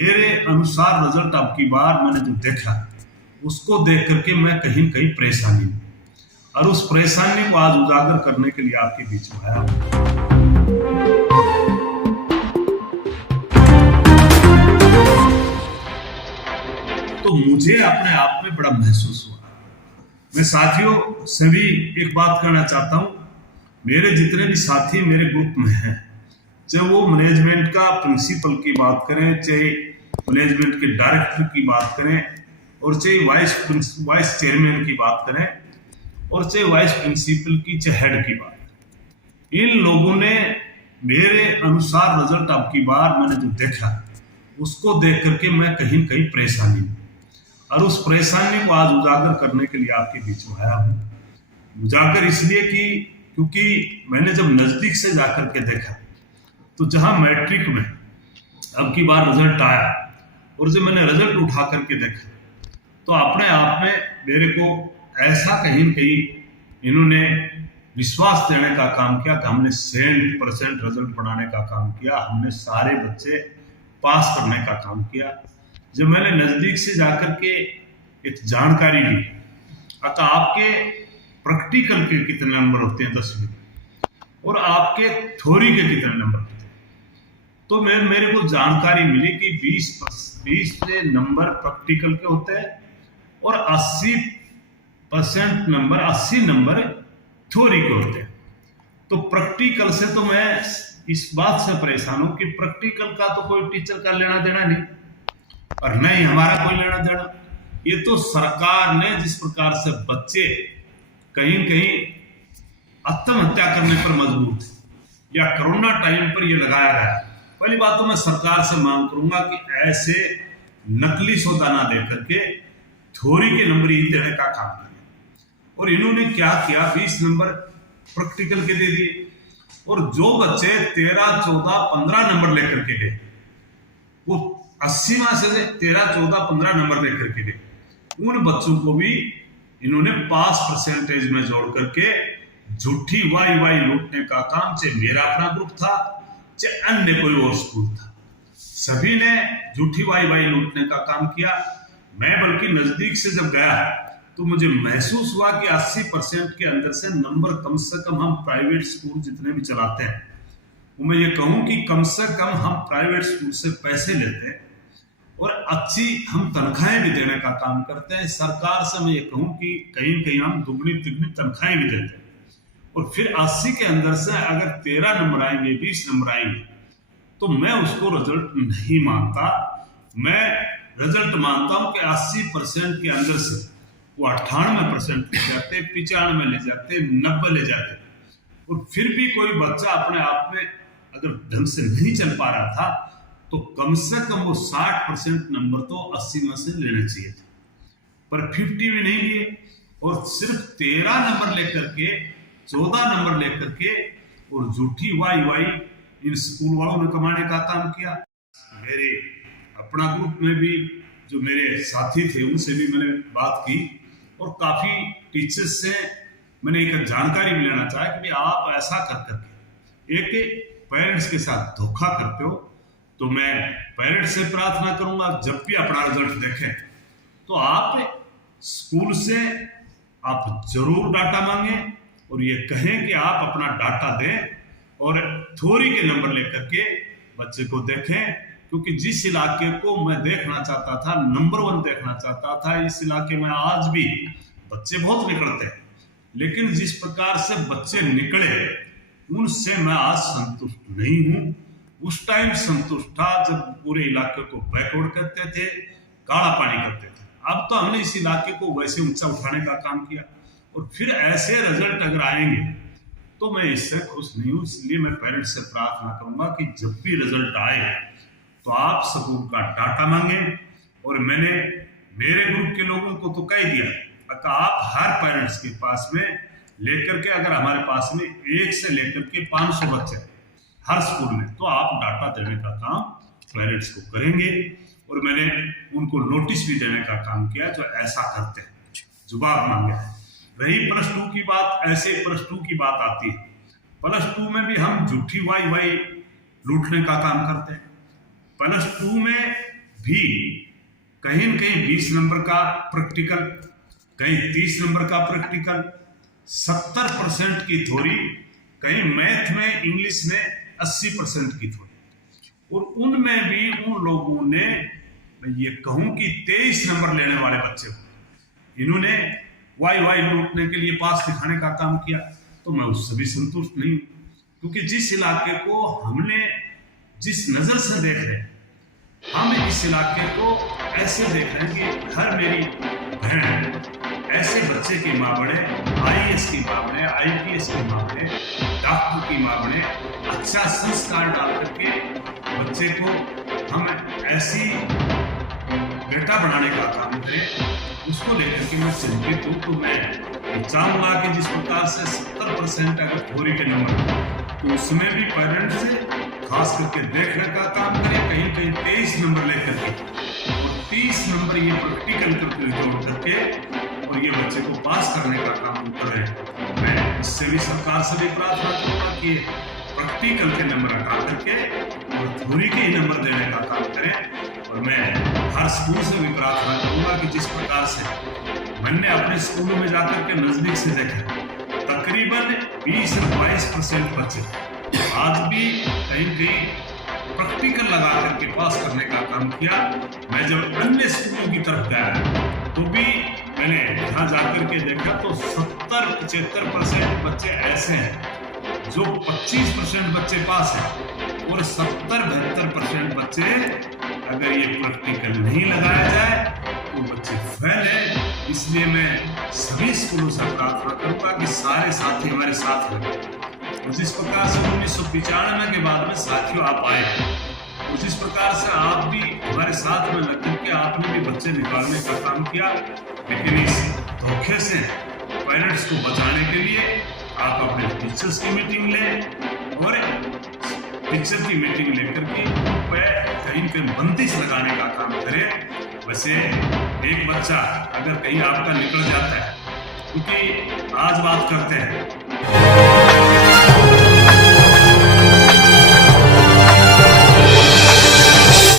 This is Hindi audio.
मेरे अनुसार रिजल्ट अब की बार मैंने जो देखा उसको देख करके मैं कहीं न कहीं परेशानी हूँ और उस परेशानी को आज उजागर करने के लिए आपके बीच में आया हूँ। तो मुझे अपने आप में बड़ा महसूस हुआ। मैं साथियों से भी एक बात कहना चाहता हूँ, मेरे जितने भी साथी मेरे ग्रुप में हैं, चाहे वो मैनेजमेंट का प्रिंसिपल की बात करें, चाहे मैनेजमेंट के डायरेक्टर की बात करें, और चाहे वाइस चेयरमैन की बात करें, और चाहे वाइस प्रिंसिपल की, चाहे हेड की बात करें, इन लोगों ने मेरे अनुसार रिजल्ट अब की बार मैंने जो देखा उसको देख करके मैं कहीं न कहीं परेशानी हूँ और उस परेशानी को आज उजागर करने के लिए आपके बीच में आया हूँ। उजागर इसलिए कि क्योंकि मैंने जब नजदीक से जाकर के देखा तो जहां मैट्रिक में अब की बार रिजल्ट आया और जब मैंने रिजल्ट उठा करके देखा तो अपने आप में मेरे को ऐसा कहीं न कहीं इन्होंने विश्वास देने का काम किया कि हमने 100% रिजल्ट बढ़ाने का काम किया, हमने सारे बच्चे पास करने का काम किया। जब मैंने नजदीक से जाकर के एक जानकारी ली अतः आपके प्रैक्टिकल के कितने नंबर होते हैं 10वीं और आपके थ्योरी के कितने नंबर होते हैं, तो मेरे को जानकारी मिली कि 20 नंबर प्रैक्टिकल के होते हैं और 80% नंबर 80 नंबर थ्योरी के होते हैं। तो प्रैक्टिकल से तो मैं इस बात से परेशान हूं कि प्रैक्टिकल का तो कोई टीचर का लेना देना नहीं और नहीं हमारा कोई लेना देना। ये तो सरकार ने जिस प्रकार से बच्चे कहीं कहीं आत्महत्या करने पर मजबूर थे या कोरोना टाइम पर ये लगाया गया, पहली बात तो मैं सरकार से मांग करूंगा कि ऐसे नकली सौदा ना दे करके थ्योरी के नंबर ही देने का काम करें। और इन्होंने क्या किया, 20 नंबर प्रैक्टिकल के दे दिए और जो बच्चे 13, 14, 15 नंबर लेकर के गए वो 80 में से 13, 14, 15 नंबर लेकर के गए, उन बच्चों को भी इन्होंने पास परसेंटेज में जोड़ करके झूठी वाई लूटने का काम, चाहे मेरा अपना ग्रुप था चाहे अन्य कोई और स्कूल था, सभी ने झूठी वाई लूटने का काम किया। मैं बल्कि नजदीक से जब गया तो मुझे महसूस हुआ कि 80% के अंदर से नंबर कम से कम हम प्राइवेट स्कूल जितने भी चलाते हैं, वो मैं ये कहूं कि कम से कम हम प्राइवेट स्कूल से पैसे लेते हैं और अच्छी हम तनख्वाहें भी देने का काम करते हैं। सरकार से मैं ये कहूं कि कहीं कहीं हम दुगनी तिगनी तनख्वाहें भी देते हैं और फिर 80 के अंदर से अगर 13 नंबर आएंगे, 20 नंबर आएंगे तो मैं उसको रिजल्ट नहीं मानता। मैं रिजल्ट मानता हूं कि 80% के अंदर से वो 98% ले जाते, 95 ले जाते, 90 ले जाते और फिर भी कोई बच्चा अपने आप में अगर ढंग से नहीं चल पा रहा था तो कम से कम वो 60% नंबर तो 80 में से लेने चाहिए थे, पर 50 भी नहीं लिए और सिर्फ 13 नंबर लेकर के, 14 नंबर लेकर के और झूठी वाई इन स्कूल वालों ने कमाने का काम किया। मेरे अपना ग्रुप में भी जो मेरे साथी थे उनसे भी मैंने बात की और काफी टीचर्स से मैंने एक जानकारी भी लेना चाहा कि आप ऐसा कर करके एक पेरेंट्स के साथ धोखा करते हो, तो मैं पेरेंट्स से प्रार्थना करूंगा जब भी अपना रिजल्ट देखें तो आप स्कूल से आप जरूर डाटा मांगे और ये कहें कि आप अपना डाटा दें और थ्योरी के नंबर लेकर के बच्चे को देखें, क्योंकि जिस इलाके को मैं देखना चाहता था, नंबर 1 देखना चाहता था, इस इलाके में आज भी बच्चे बहुत निकलते हैं, लेकिन जिस प्रकार से बच्चे निकले उनसे मैं आज संतुष्ट नहीं हूं। उस टाइम संतुष्ट था जब पूरे इलाके को बैकवर्ड करते थे, काला पानी करते थे। अब तो हमने इस इलाके को वैसे ऊंचा उठाने का काम किया और फिर ऐसे रिजल्ट अगर आएंगे तो मैं इससे खुश नहीं हूं। इसलिए मैं पेरेंट्स से प्रार्थना करूंगा कि जब भी रिजल्ट आए तो आप स्कूल का डाटा मांगे और मैंने मेरे ग्रुप के लोगों को तो कह दिया कि आप हर पेरेंट्स के पास में लेकर के, अगर हमारे पास में 1 से लेकर के 500 बच्चे हर स्कूल में, तो आप डाटा देने का काम पेरेंट्स को करेंगे और मैंने उनको नोटिस भी देने का काम किया जो ऐसा करते हैं, जवाब मांगे। रही +2 की बात, ऐसे +2 की बात आती है, +2 में भी हम झूठी वाई लूटने का काम करते हैं। +2 में भी कहीं न कहीं 20 नंबर का प्रैक्टिकल, कहीं 30 नंबर का प्रैक्टिकल, 70% की थ्योरी, कहीं मैथ में इंग्लिश में 80% की थ्योरी। और उनमें भी उन लोगों ने, मैं ये कहूं कि 23 नंबर लेने वाले बच्चे, इन्होंने वाई लूटने के लिए पास दिखाने का काम किया, तो मैं उससे भी संतुष्ट नहीं हूं। क्योंकि जिस इलाके को हमने जिस नजर से देख रहे हैं, हम इस इलाके को ऐसे देख रहे हैं कि हर मेरी बहन ऐसे बच्चे की मां बने, IAS की मां बने, IPS की मां बने, डॉक्टर की मां बने, अच्छा संस्कार डाल करके बच्चे को हम ऐसी बेटा बनाने का काम करें, उसको लेकर के मैं चिंतित हूँ। तो मैं चाहूंगा कि जिस प्रकार से 70% अगर थ्योरी के नंबर, तो उसमें भी पेरेंट्स से खास करके देखने का काम करें, कहीं कहीं 23 नंबर लेकर के और 30 नंबर ये प्रैक्टिकल करके जोड़ करके और ये बच्चे को पास करने का काम करें। मैं इससे भी सरकार से भी प्रार्थना करूंगा कि प्रैक्टिकल के नंबर हटा करके और थ्योरी के ही नंबर देने का काम करें। और मैं हर स्कूल से भी प्रार्थना करूंगा कि जिस प्रकार से मैंने अपने स्कूलों में जाकर के नजदीक से देखा, तकरीबन 20 से 22% बच्चे आज भी कहीं कहीं प्रैक्टिकल लगा करके पास करने का काम किया। मैं जब अन्य स्कूलों की तरफ गया तो भी मैंने यहाँ जाकर के देखा तो 70-75% बच्चे ऐसे हैं जो 25% बच्चे पास हैं और 70-72% बच्चे अगर ये प्रैक्टिकल नहीं लगाया जाए तो बच्चे फेल है। इसलिए मैं सभी स्कूलों से प्रार्थना करूंगा कि सारे साथी हमारे साथ रहें। और जिस प्रकार से 1995 के बाद में साथियों आप आए, और जिस प्रकार से आप भी हमारे साथ में लग करके आपने भी बच्चे निकालने का काम किया, लेकिन इस धोखे से पेरेंट्स को बचाने के लिए आप अपने टीचर्स की मीटिंग लें और टीचर की मीटिंग लेकर के कहीं कहीं बंदिश लगाने का काम करें। वैसे एक बच्चा अगर कहीं आपका निकल जाता है, क्योंकि आज बात करते हैं